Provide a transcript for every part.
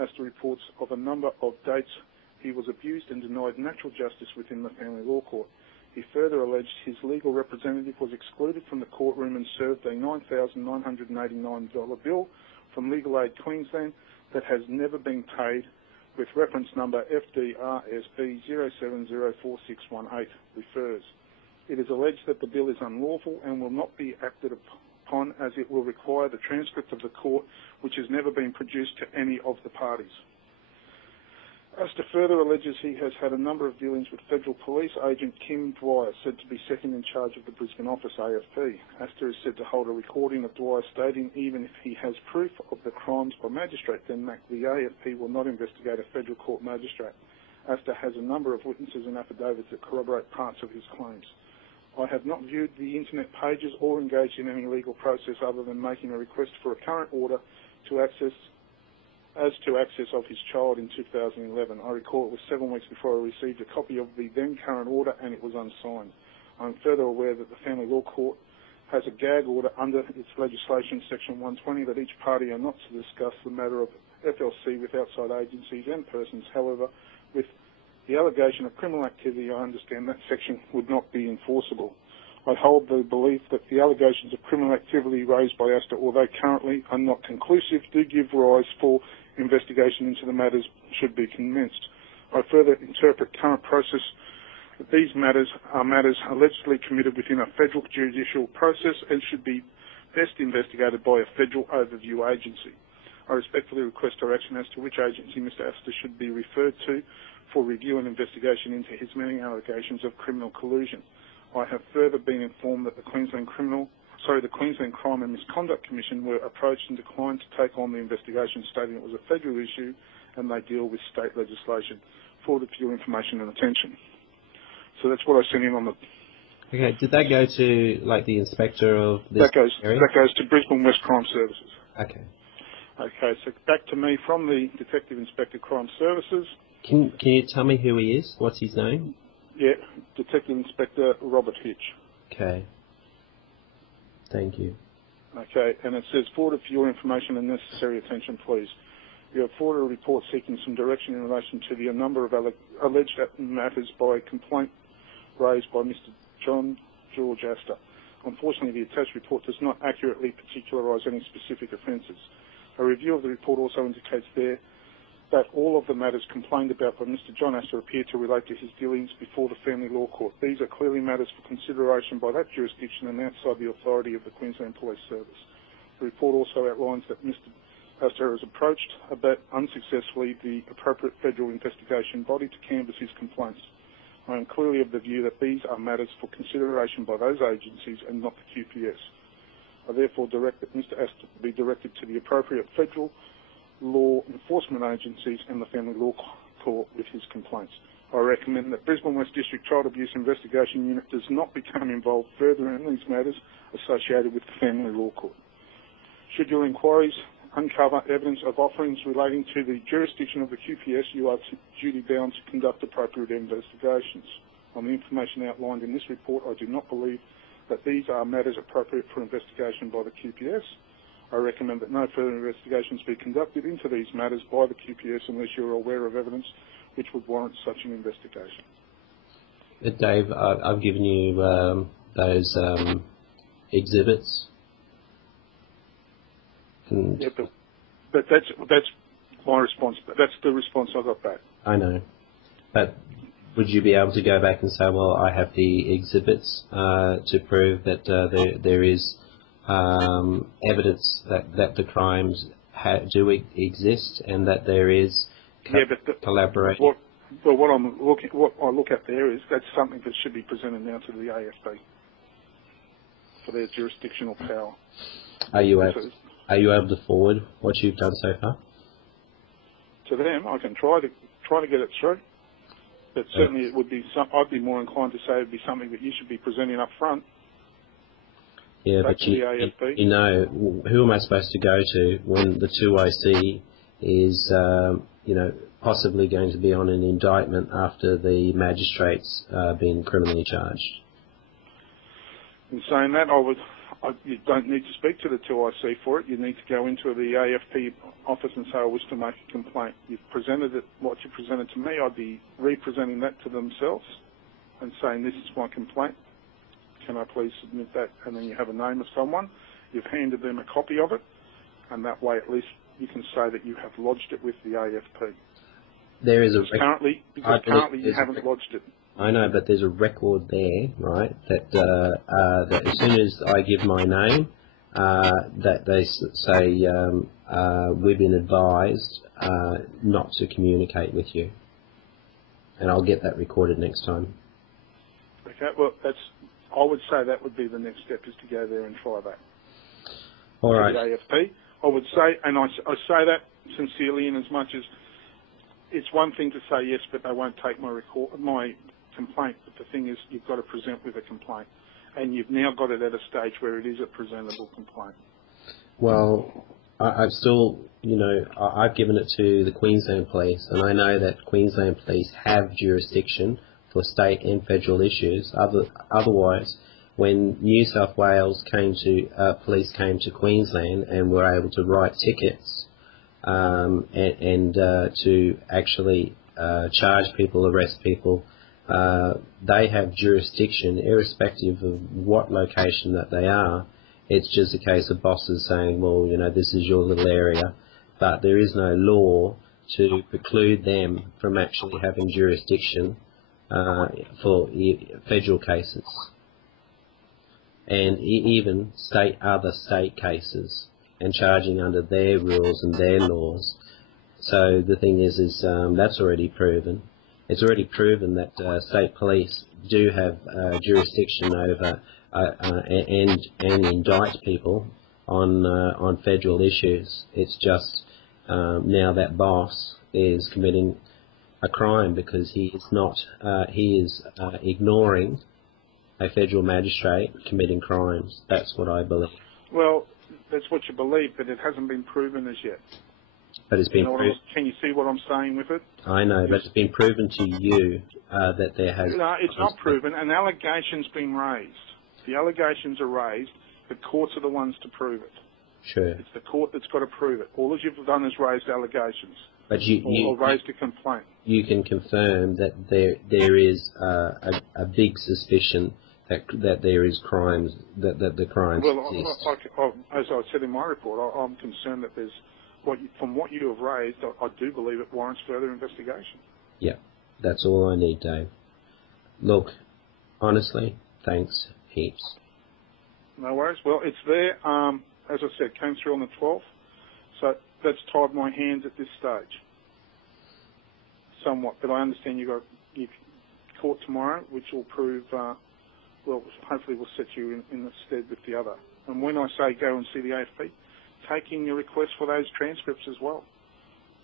Aster reports of a number of dates he was abused and denied natural justice within the Family Law Court. He further alleged his legal representative was excluded from the courtroom and served a $9,989 bill from Legal Aid Queensland that has never been paid, with reference number FDRSB 0704618 refers. It is alleged that the bill is unlawful and will not be acted upon, as it will require the transcript of the court, which has never been produced to any of the parties. Aster further alleges he has had a number of dealings with Federal Police Agent Kim Dwyer, said to be second in charge of the Brisbane office, AFP. Aster is said to hold a recording of Dwyer stating even if he has proof of the crimes by magistrate, then the AFP will not investigate a Federal Court magistrate. Aster has a number of witnesses and affidavits that corroborate parts of his claims. I have not viewed the internet pages or engaged in any legal process other than making a request for a current order to access of his child in 2011. I recall it was 7 weeks before I received a copy of the then current order and it was unsigned. I'm further aware that the Family Law Court has a gag order under its legislation, Section 120, that each party are not to discuss the matter of FLC with outside agencies and persons. However, with the allegation of criminal activity, I understand that section would not be enforceable. I hold the belief that the allegations of criminal activity raised by Aster, although currently are not conclusive, do give rise for investigation into the matters should be commenced. I further interpret current process that these matters are matters allegedly committed within a federal judicial process and should be best investigated by a federal overview agency. I respectfully request direction as to which agency Mr. Aster should be referred to for review and investigation into his many allegations of criminal collusion. I have further been informed that the Queensland Crime and Misconduct Commission were approached and declined to take on the investigation, stating it was a federal issue and they deal with state legislation. Forwarded for your information and attention. So that's what I sent in on the... Okay, did that go to, like, the inspector of this area? That goes to Brisbane West Crime Services. Okay. Okay, so back to me from the Detective Inspector Crime Services. Can you tell me who he is? What's his name? Yeah, Detective Inspector Robert Hitch. Okay. Thank you. Okay, and it says, forwarded for your information and necessary attention, please. You have forwarded a report seeking some direction in relation to the number of alleged matters by complaint raised by Mr. John George Aster. Unfortunately, the attached report does not accurately particularise any specific offences. A review of the report also indicates there that all of the matters complained about by Mr. John Aster appear to relate to his dealings before the Family Law Court. These are clearly matters for consideration by that jurisdiction and outside the authority of the Queensland Police Service. The report also outlines that Mr. Aster has approached, but unsuccessfully, the appropriate federal investigation body to canvass his complaints. I am clearly of the view that these are matters for consideration by those agencies and not the QPS. I therefore direct that Mr. Aster be directed to the appropriate federal law enforcement agencies and the Family Law Court with his complaints. I recommend that Brisbane West District Child Abuse Investigation Unit does not become involved further in these matters associated with the Family Law Court. Should your inquiries uncover evidence of offerings relating to the jurisdiction of the QPS, you are duty bound to conduct appropriate investigations. On the information outlined in this report, I do not believe that these are matters appropriate for investigation by the QPS. I recommend that no further investigations be conducted into these matters by the QPS unless you are aware of evidence which would warrant such an investigation. Dave, I've given you those exhibits. Yeah, but that's my response. That's the response I got back. I know, but would you be able to go back and say, well, I have the exhibits to prove that there is evidence that the crimes do exist and that there is collaboration? What I look at there is that's something that should be presented now to the AFP for their jurisdictional power. Are you able to forward what you've done so far? To them, I can try to get it through. But certainly it would be. I'd be more inclined to say it'd be something that you should be presenting up front. Yeah, but you know, who am I supposed to go to when the 2IC is, possibly going to be on an indictment after the magistrates being criminally charged? In saying that, You don't need to speak to the 2IC for it. You need to go into the AFP office and say, I wish to make a complaint. You've presented it, what you presented to me. I'd be representing that to themselves and saying, this is my complaint. Can I please submit that? And then you have a name of someone. You've handed them a copy of it, and that way at least you can say that you have lodged it with the AFP. There is currently you haven't lodged it. I know, but there's a record there, right, that that as soon as I give my name, that they say we've been advised not to communicate with you. And I'll get that recorded next time. Okay, well, I would say that would be the next step, is to go there and try that. All right. The AFP. I would say, and I say that sincerely, in as much as it's one thing to say yes, but they won't take my complaint. But the thing is, you've got to present with a complaint, and you've now got it at a stage where it is a presentable complaint. Well, I've still, I've given it to the Queensland Police, and I know that Queensland Police have jurisdiction for state and federal issues. Otherwise, when New South Wales police came to Queensland and were able to write tickets and to actually charge people, arrest people, they have jurisdiction irrespective of what location that they are. It's just a case of bosses saying, well, this is your little area, but there is no law to preclude them from actually having jurisdiction for federal cases and even other state cases, and charging under their rules and their laws. So the thing is that's already proven. It's already proven that state police do have jurisdiction over and indict people on federal issues. It's just now that boss is committing a crime because he is ignoring a federal magistrate committing crimes. That's what I believe. Well, that's what you believe, but it hasn't been proven as yet. But it's been proven. Can you see what I'm saying with it? I know, but it's been proven to you that there has... No, it's not proven. An allegation's been raised. The allegations are raised. The courts are the ones to prove it. Sure. It's the court that's got to prove it. All that you've done is raised allegations. But you raised a complaint. You can confirm that there is a big suspicion that there is crimes, that the crimes exist. As I said in my report, I'm concerned that there's... From what you have raised, I do believe it warrants further investigation. Yeah, that's all I need, Dave. Look, honestly, thanks heaps. No worries. Well, it's there. As I said, came through on the 12th, so that's tied my hands at this stage, somewhat. But I understand you court tomorrow, which will prove, hopefully will set you in the stead with the other. And when I say go and see the AFP, taking your request for those transcripts as well.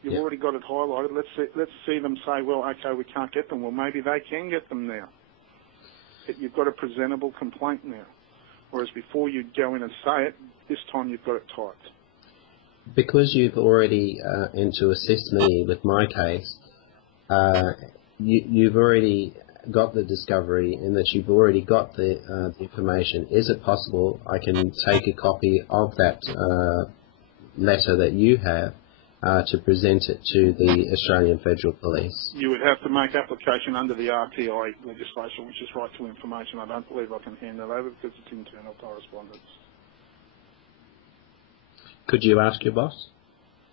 You've already got it highlighted. Let's see them say, well, okay, we can't get them. Well, maybe they can get them now. But you've got a presentable complaint now. Whereas before you'd go in and say it, this time you've got it typed. Because you've already, and to assist me with my case, you've already got the discovery and that you've already got the information. Is it possible I can take a copy of that letter that you have to present it to the Australian Federal Police? You would have to make application under the RTI legislation, which is right to information. I don't believe I can hand that over because it's internal correspondence. Could you ask your boss?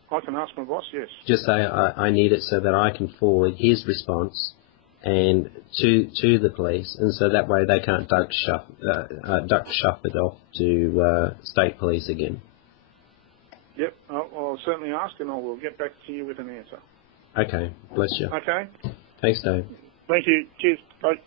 I can ask my boss, yes. Just say I need it so that I can forward his response and to the police, and so that way they can't duck shuff it off to state police again. Yep, I'll certainly ask, and I will get back to you with an answer. Okay, bless you. Okay. Thanks, Dave. Thank you. Cheers. Bye.